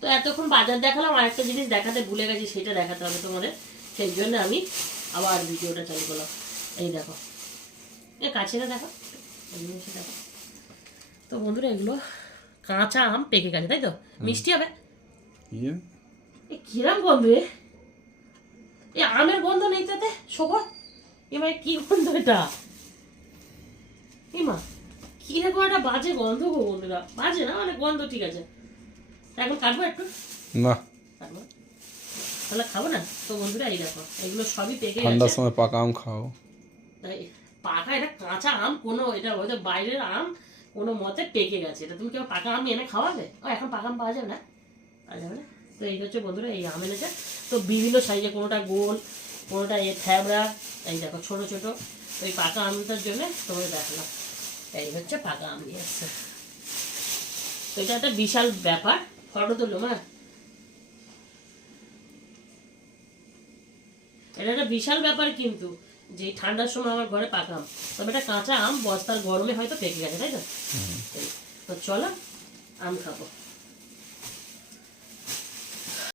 তো এতক্ষণ বাজার দেখালাম, আরেকটা জিনিস দেখাতে ভুলে গেছি, সেটা দেখাতে হবে তোমাদের। সেই জন্য আমি আবার ভিডিওটা চালু করলাম। এই দেখো, কাছে না দেখো, দেখো তো বন্ধুরা, এগুলো কাঁচা আম পেকে গেছে, তাই তো? মিষ্টি হবে। কিরম গন্ধ রে, এই আমের গন্ধ নেই তাতে শোভা। এবার কি গন্ধ এটা, মা কিরকম একটা বাজে গন্ধ গো বন্ধুরা। বাজে না মানে গন্ধ, ঠিক আছে। এখন কাটবো একটু না, কাটবো, তাহলে খাবো না তো বন্ধুরা। এই দেখো, এগুলো সবই পেকে ঠান্ডার গেছে। সময় পাকা আম খাও। তাই পাকা, এটা কাঁচা আম, কোনো এটা হয়তো বাইরের আম, কোনো মতে পেকে গেছে। এটা তুমি কেউ পাকা আম এনে খাওয়াবে? ও এখন পাকা আম পাওয়া যাবে না, পাওয়া যাবে না। তো এই হচ্ছে বন্ধুরা এই আম এনেছে। তো বিভিন্ন সাইজে, কোনোটা গোল, কোনোটা থ্যাবড়া। এই দেখো ছোট ছোট। ওই পাকা আমটার জন্য তোমাকে দেখলাম। এই হচ্ছে পাকা আম নিয়ে আসছে। তো এটা একটা বিশাল ব্যাপার। ফটো তুললো মা, এটা একটা বিশাল ব্যাপার কিন্তু, যে ঠান্ডার সময় আমার ঘরে পাকা আম। তবে এটা কাঁচা আম, বস্তার গরমে হয়তো পেকে গেছে, তাই তো? তো চলো আম খাবো।